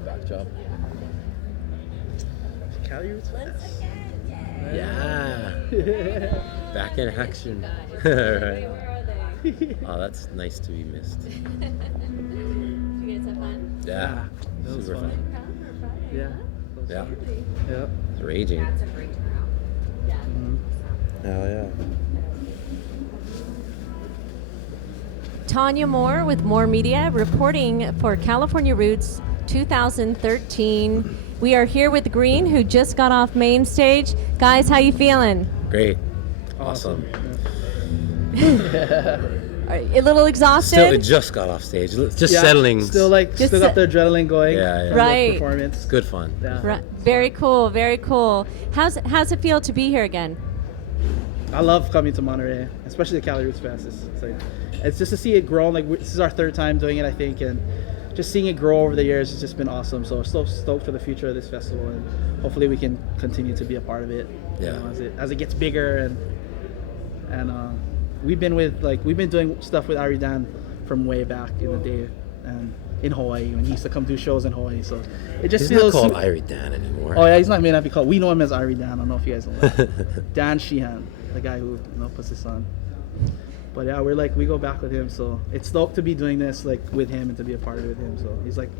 cool backdrop. Cali Roots Fest. Yeah. Back in action. Guys. Right. Where are they? Oh, that's nice to be missed. Did you guys have fun? Yeah. That was Super fun. fun. Crowd for Friday? Yeah. Yeah. Yeah. It's raging. That's a great turnout. Yeah. Hell yeah. Tanya Moore with Moore Media reporting for California Roots 2013. We are here with Green, who just got off main stage. Guys, how you feeling? Great. Awesome. Are you a little exhausted? Still, it just got off stage. Just Yeah, settling. Still Just got the adrenaline going. Yeah, yeah. from the Right. Performance. Good fun. Yeah. Right. Very cool, very cool. How's it feel to be here again? I love coming to Monterey, especially the Cali Roots Fest. It's just to see it grow. Like this is our third time doing it, I think, and just seeing it grow over the years has just been awesome. So stoked for the future of this festival, and hopefully we can continue to be a part of it. Yeah. As it gets bigger, and we've been doing stuff with Ari Dan from way back in the day, and in Hawaii when he used to come do shows in Hawaii. So it just He's not feels. called Irie Dan anymore. Oh yeah, may not be called. We know him as Ari Dan. I don't know if you guys know that. Dan Sheehan, the guy who puts this on. But yeah, we go back with him, so it's stoked to be doing this with him and to be a part of it with him. So he's like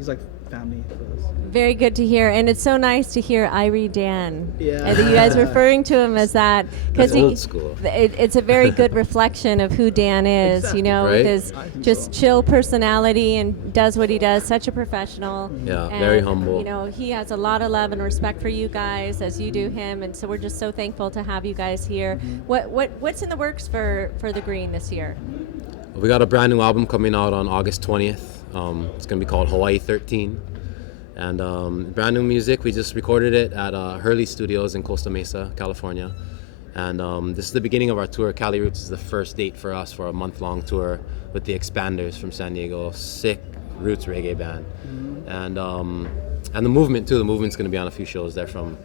family for us. Very good to hear, and it's so nice to hear Irie Dan. Yeah. And you guys referring to him as that That's old school. It's a very good reflection of who Dan is. Exactly. You know, Right? with his I think just so. chill personality and does what he does. Such a professional. Yeah, And, very humble. You know, he has a lot of love and respect for you guys as you do him, and so we're just so thankful to have you guys here. What's in the works for the Green this year? We got a brand new album coming out on August 20th. It's going to be called Hawaii 13. And brand new music. We just recorded it at Hurley Studios in Costa Mesa, California. And this is the beginning of our tour. Cali Roots is the first date for us for a month-long tour with the Expanders from San Diego. Sick roots reggae band. And the Movement, too. The Movement's going to be on a few shows there from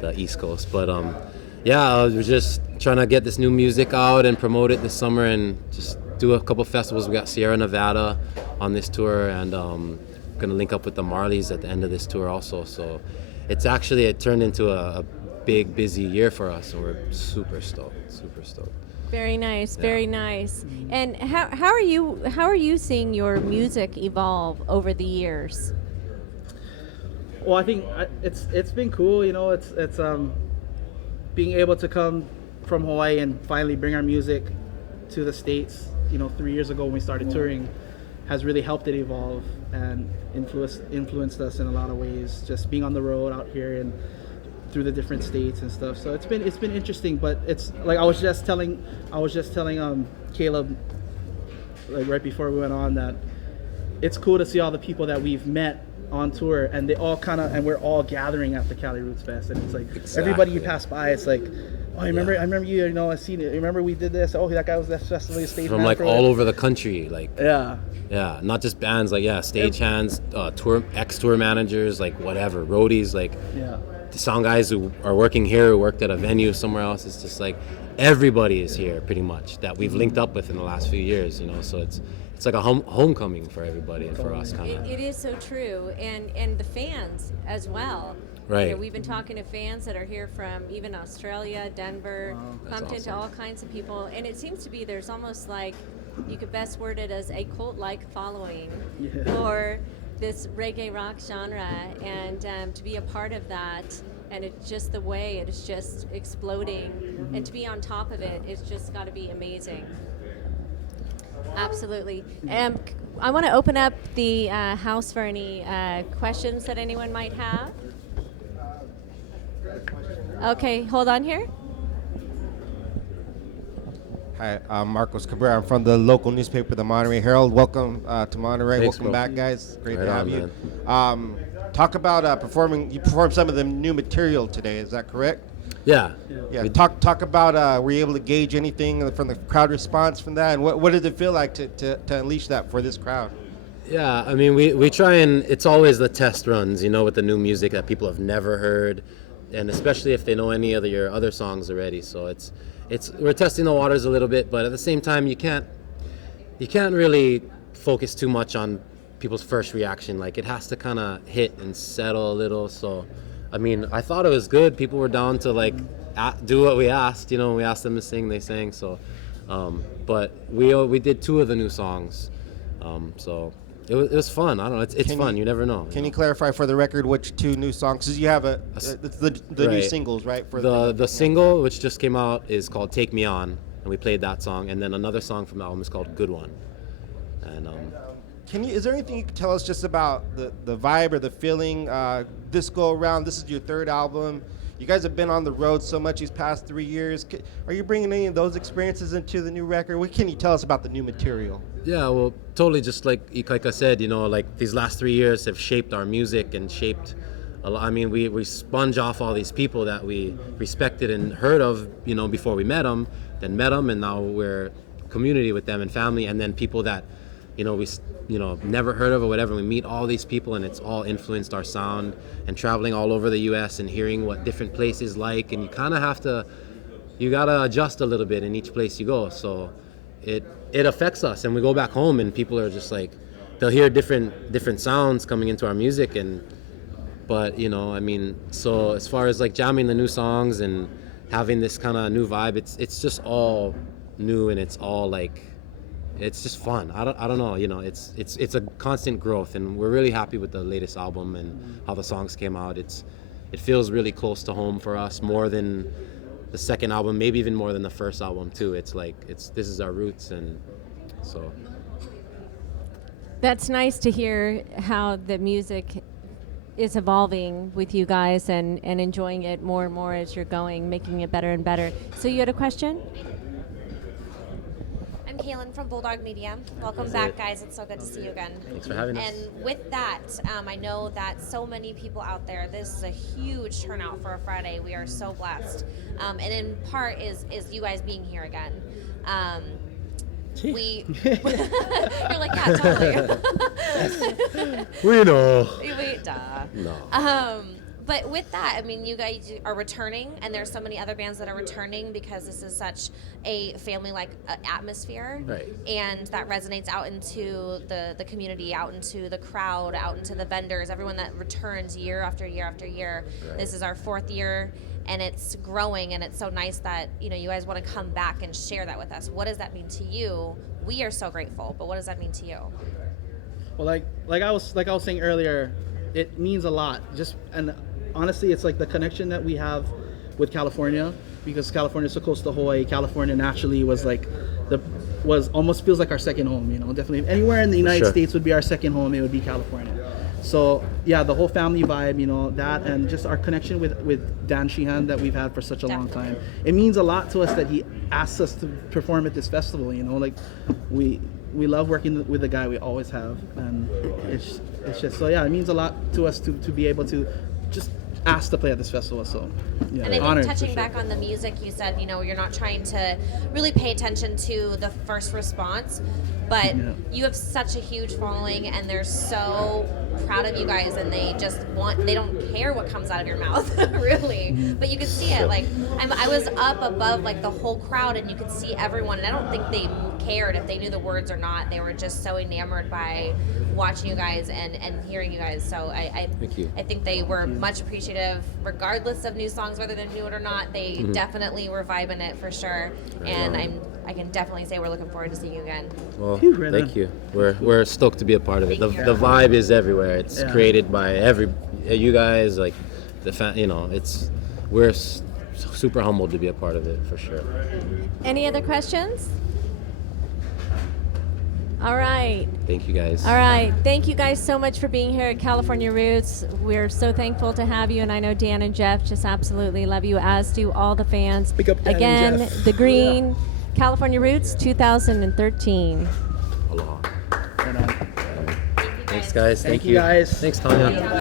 the East Coast. But we're just trying to get this new music out and promote it this summer and just do a couple festivals. We got Sierra Nevada on this tour, and gonna link up with the Marleys at the end of this tour also. So it turned into a big busy year for us, and we're super stoked. Very nice, Yeah. very nice. And how are you seeing your music evolve over the years? Well, I think it's been cool. You know, it's being able to come from Hawaii and finally bring our music to the States. 3 years ago when we started touring, has really helped it evolve and influenced us in a lot of ways. Just being on the road out here and through the different states and stuff. So it's been interesting. But it's like I was just telling Caleb right before we went on that it's cool to see all the people that we've met on tour, and they all and we're all gathering at the Cali Roots Fest, and it's like everybody you pass by, it's like, oh, I remember you. I seen it. Remember we did this. Oh, that guy was that festival stage From man like for all it. over the country, like Yeah. not just bands, stage hands, tour managers, whatever, roadies, Yeah. the sound guys who are working here, who worked at a venue somewhere else. It's just like everybody is here pretty much that we've linked up with in the last few years, so it's like a homecoming for everybody and for us, kind of. It is so true, and the fans as well. Right. We've been talking to fans that are here from even Australia, Denver, bumped into all kinds of people, and it seems to be there's almost like you could best word it as a cult-like following for this reggae rock genre, and to be a part of that, and it's just the way it is just exploding, and to be on top of it, it's just got to be amazing. Absolutely. I want to open up the house for any questions that anyone might have. Okay, hold on here. Hi, I'm Marcos Cabrera. I'm from the local newspaper, the Monterey Herald. Welcome to Monterey. Thanks, Welcome bro. back, guys. Great Right to have on, you. Talk about performing. You performed some of the new material today. Is that correct? Yeah. Yeah. Talk about. Were you able to gauge anything from the crowd response from that, and what did it feel like to unleash that for this crowd? Yeah, I mean, we try, and it's always the test runs, with the new music that people have never heard, and especially if they know any of your other songs already. So it's we're testing the waters a little bit, but at the same time, you can't really focus too much on people's first reaction. Like it has to kind of hit and settle a little. So, I mean, I thought it was good. People were down to like do what we asked. You know, when we asked them to sing, they sang. So, but we did 2 of the new songs. So it was fun. I don't know. It's fun. You never know. Can you clarify for the record which 2 new songs? Because you have it's the new Right. singles, right? For The single which just came out is called "Take Me On," and we played that song. And then another song from the album is called "Good One." And Is there anything you can tell us just about the vibe or the feeling this go around? This is your 3rd album. You guys have been on the road so much these past 3 years. Are you bringing any of those experiences into the new record? What can you tell us about the new material? yeah, well, totally. Just like I said, you know, like these last 3 years have shaped our music and shaped a lot. I mean, we sponge off all these people that we respected and heard of, you know, before we met them, then met them, and now we're community with them and family, and then people that, you know, we never heard of or whatever. We meet all these people, and it's all influenced our sound. And traveling all over the U.S. and hearing what different places like, and you kind of you gotta adjust a little bit in each place you go. So it affects us, and we go back home, and people are just like, they'll hear different sounds coming into our music, but you know, I mean, so as far as like jamming the new songs and having this kind of new vibe, it's just all new, and it's all like, it's just fun. I don't know, you know, it's a constant growth, and we're really happy with the latest album and how the songs came out. It feels really close to home for us, more than the second album, maybe even more than the first album too. It's like this is our roots, and so That's nice to hear how the music is evolving with you guys and enjoying it more and more as you're going, making it better and better. So you had a question? I'm Kaylin from Bulldog Media. Welcome back, guys. It's so good to see you again. Thanks for having us. And with that, I know that so many people out there, this is a huge turnout for a Friday. We are so blessed. And in part is you guys being here again. You're like, yeah, totally. we know. Wait, duh. No. But with that, I mean, you guys are returning, and there's so many other bands that are returning because this is such a family-like atmosphere, Right. And that resonates out into the community, out into the crowd, out into the vendors, everyone that returns year after year after year. Right. This is our 4th year, and it's growing, and it's so nice that you guys want to come back and share that with us. What does that mean to you? We are so grateful, but what does that mean to you? Well, like I was saying earlier, it means a lot. And honestly, it's like the connection that we have with California, because California is so close to Hawaii. California naturally was like almost feels like our second home. You know, definitely anywhere in the United Sure. States would be our second home. It would be California. So yeah, the whole family vibe, you know, that, and just our connection with Dan Sheehan that we've had for such a long time. It means a lot to us that he asks us to perform at this festival. You know, like we love working with the guy, we always have, and it's just, so yeah, it means a lot to us to be able to just ask to play at this festival. So yeah, And I honored, think for touching sure. back on the music, you said, you're not trying to really pay attention to the first response, but Yeah. you have such a huge following, and they're so proud of you guys, and they don't care what comes out of your mouth, really. Mm-hmm. But you could see it, like, I was up above, like, the whole crowd, and you could see everyone, and I don't think they cared if they knew the words or not. They were just so enamored by watching you guys and hearing you guys. So Thank you. I think they were much appreciative, regardless of new songs, whether they knew it or not. They definitely were vibing it for sure. And I can definitely say we're looking forward to seeing you again. Well, Phew, right thank on. you. We're stoked to be a part of it. Thank you. The vibe is everywhere. It's Yeah. created by you guys, like we're super humbled to be a part of it, for sure. Any other questions? All right. Thank you guys. All right. Thank you guys so much for being here at California Roots. We're so thankful to have you, and I know Dan and Jeff just absolutely love you, as do all the fans. Pick up Dan and Again, Jeff. The Green, California Roots 2013. Aloha. Right on. Thanks, guys. Thank you, guys. Thanks, Tanya.